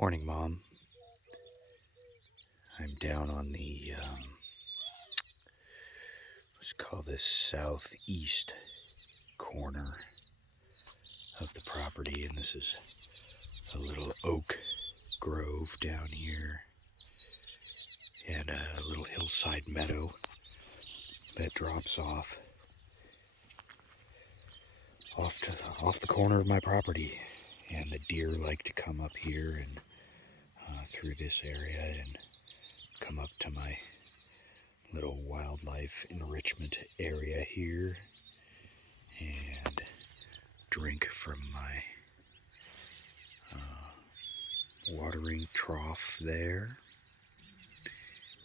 Morning, Mom. I'm down on the, let's call this southeast corner of the property, and this is a little oak grove down here, and a little hillside meadow that drops off the corner of my property, and the deer like to come up here and through this area and come up to my little wildlife enrichment area here and drink from my watering trough there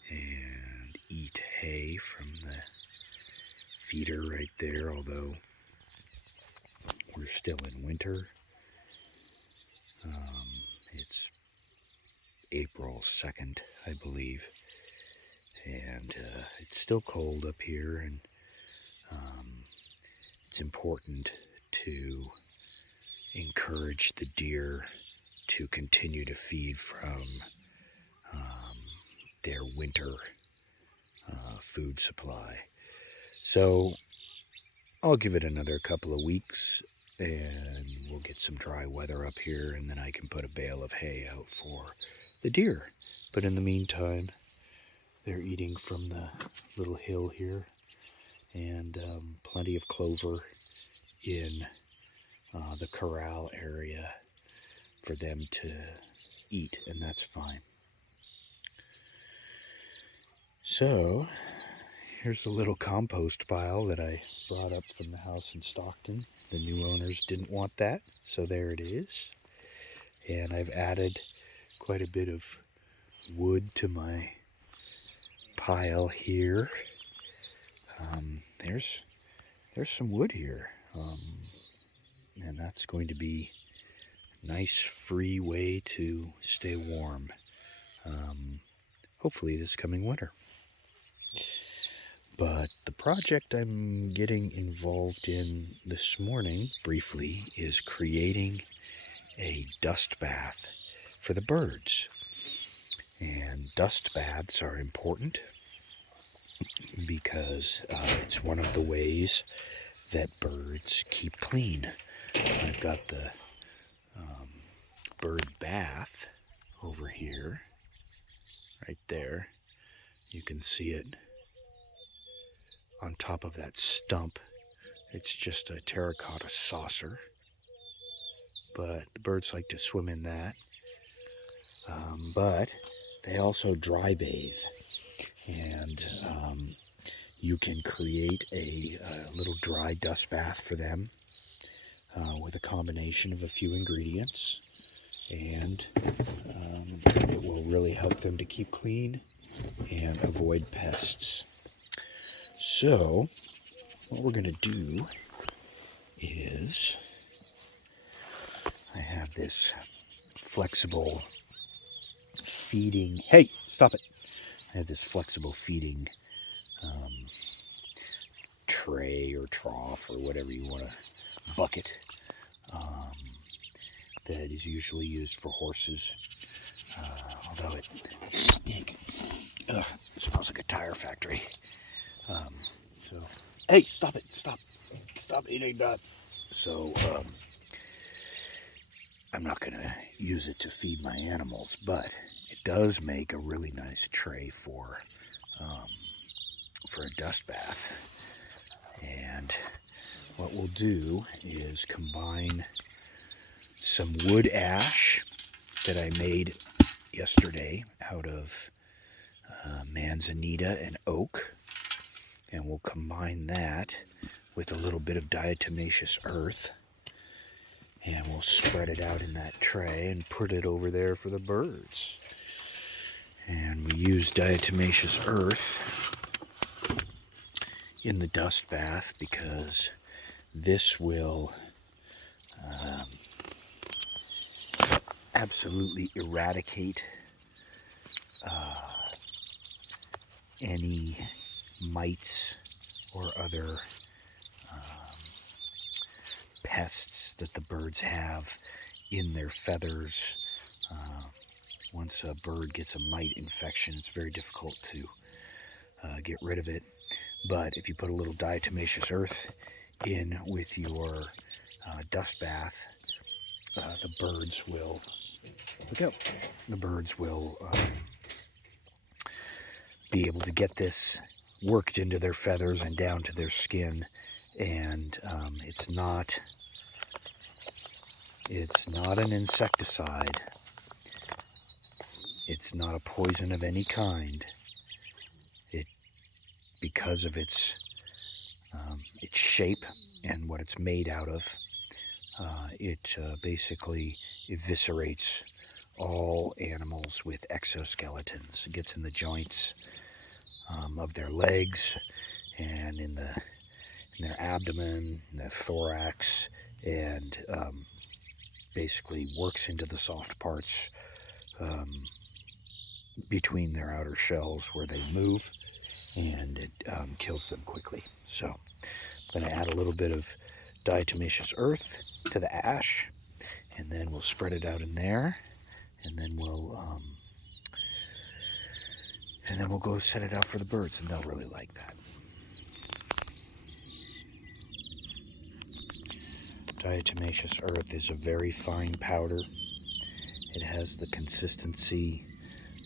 and eat hay from the feeder right there, although we're still in winter. It's April 2nd, I believe, and it's still cold up here, and it's important to encourage the deer to continue to feed from their winter food supply. So I'll give it another couple of weeks and we'll get some dry weather up here, and then I can put a bale of hay out for the deer. But in the meantime, they're eating from the little hill here, and plenty of clover in the corral area for them to eat, and that's fine. So here's a little compost pile that I brought up from the house in Stockton. The new owners didn't want that, so there it is. And I've added quite a bit of wood to my pile here. There's some wood here, and that's going to be a nice free way to stay warm, hopefully this coming winter. But the project I'm getting involved in this morning, briefly, is creating a dust bath for the birds. And dust baths are important because it's one of the ways that birds keep clean. I've got the bird bath over here, right there. You can see it on top of that stump. It's just a terracotta saucer, but the birds like to swim in that. But they also dry bathe, and you can create a little dry dust bath for them with a combination of a few ingredients, and it will really help them to keep clean and avoid pests. So what we're going to do is, I have this flexible feeding, hey, stop it. I have this flexible feeding tray or trough or whatever you want to, bucket, that is usually used for horses, although it stinks. Ugh, it smells like a tire factory. So, hey, stop it, stop eating that. So, I'm not going to use it to feed my animals, but it does make a really nice tray for a dust bath. And what we'll do is combine some wood ash that I made yesterday out of manzanita and oak, and we'll combine that with a little bit of diatomaceous earth, and we'll spread it out in that tray and put it over there for the birds. And we use diatomaceous earth in the dust bath because this will absolutely eradicate any mites or other pests that the birds have in their feathers, Once a bird gets a mite infection, it's very difficult to get rid of it. But if you put a little diatomaceous earth in with your dust bath, the birds will look out. The birds will be able to get this worked into their feathers and down to their skin, and it's not an insecticide. It's not a poison of any kind. Because of its shape and what it's made out of, it basically eviscerates all animals with exoskeletons. It gets in the joints of their legs and in their abdomen, their thorax, and basically works into the soft parts between their outer shells where they move, and it kills them quickly. So I'm going to add a little bit of diatomaceous earth to the ash, and then we'll spread it out in there, and then we'll go set it out for the birds, and they'll really like that. Diatomaceous earth is a very fine powder. It has the consistency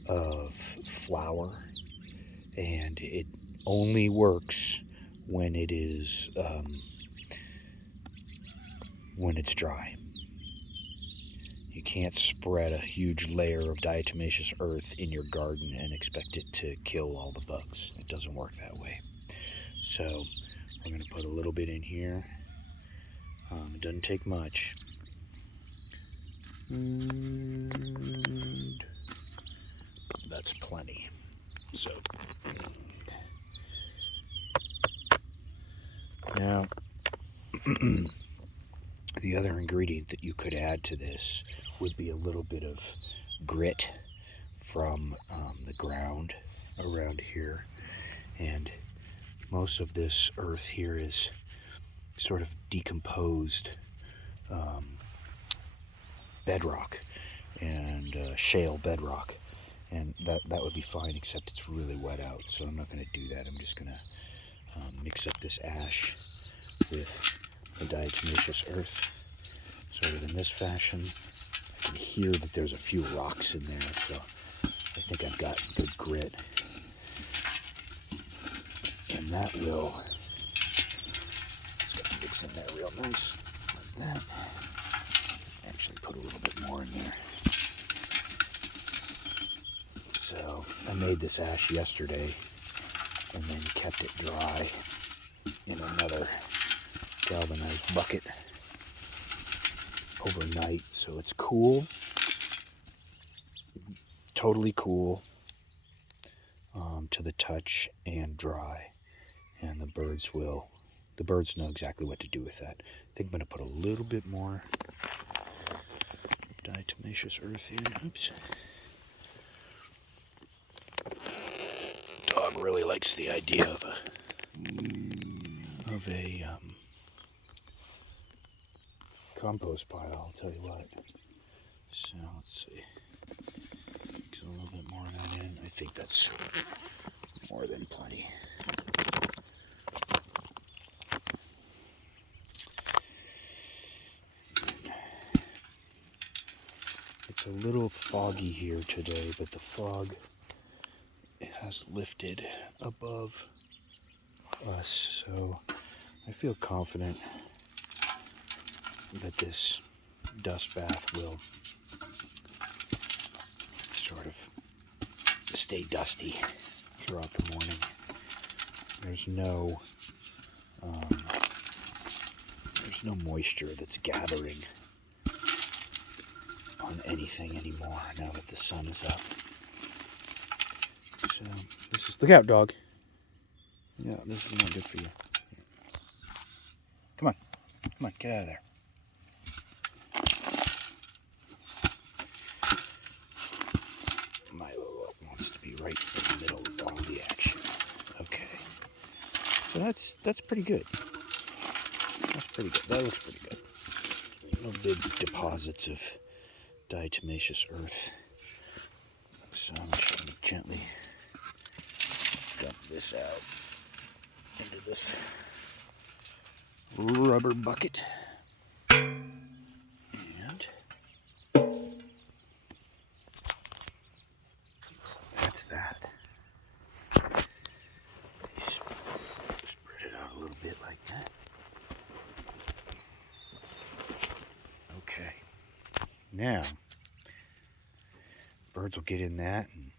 of flour, and it only works when it is when it's dry. You can't spread a huge layer of diatomaceous earth in your garden and expect it to kill all the bugs. It doesn't work that way. So we're going to put a little bit in here. It doesn't take much. And that's plenty. So now the other ingredient that you could add to this would be a little bit of grit from the ground around here. And most of this earth here is sort of decomposed bedrock and shale bedrock. And that would be fine, except it's really wet out, so I'm not going to do that. I'm just going to mix up this ash with the diatomaceous earth, sort of in this fashion. I can hear that there's a few rocks in there, so I think I've got good grit. And that will, it's going to mix in there real nice, like that. Actually put a little bit more in there. So I made this ash yesterday and then kept it dry in another galvanized bucket overnight, so it's cool, totally cool to the touch and dry, and the birds know exactly what to do with that. I think I'm going to put a little bit more diatomaceous earth in. Oops. Dog really likes the idea of a compost pile, I'll tell you what. So let's see. Mix a little bit more of that in. I think that's more than plenty. It's a little foggy here today, but the fog has lifted above us, so I feel confident that this dust bath will sort of stay dusty throughout the morning. There's no moisture that's gathering on anything anymore now that the sun is up. So this is, look out, dog. Yeah, this is not good for you. Come on, get out of there. Milo wants to be right in the middle of all the action. Okay, so that's pretty good. That's pretty good. That looks pretty good. No big deposits of diatomaceous earth. So I'm just going to gently dump this out into this rubber bucket. And that's that. Spread it out a little bit like that. Okay. Now, birds will get in that and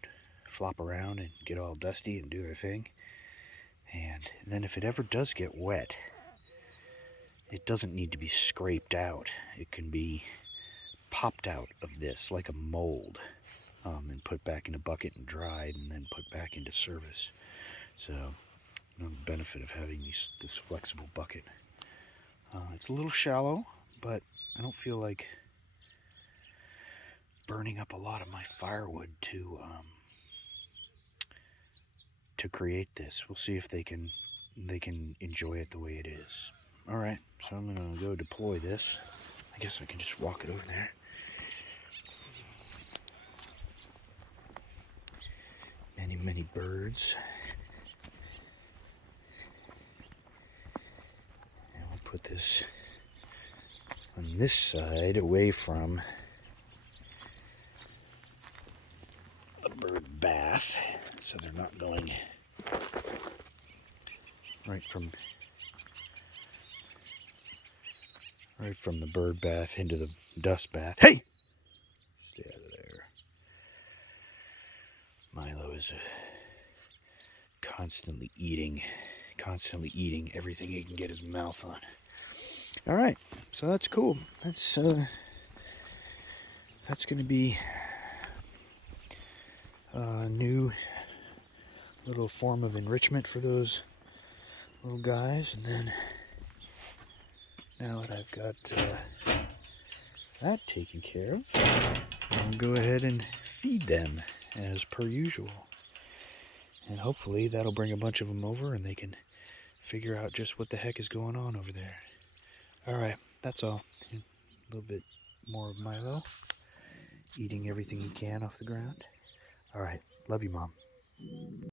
flop around and get all dusty and do their thing. And then if it ever does get wet, it doesn't need to be scraped out. It can be popped out of this like a mold, and put back in a bucket and dried and then put back into service. So, the benefit of having this flexible bucket. It's a little shallow, but I don't feel like burning up a lot of my firewood to create this. We'll see if they can enjoy it the way it is. All right, so I'm gonna go deploy this. I guess I can just walk it over there. Many birds. And we'll put this on this side away from a bird bath, so they're not going right from the bird bath into the dust bath. Hey! Stay out of there. Milo is constantly eating everything he can get his mouth on. All right, so that's cool. That's going to be a new little form of enrichment for those little guys. And then now that I've got that taken care of, I'll go ahead and feed them as per usual. And hopefully that'll bring a bunch of them over and they can figure out just what the heck is going on over there. All right, that's all. A little bit more of Milo, eating everything he can off the ground. All right, love you, Mom.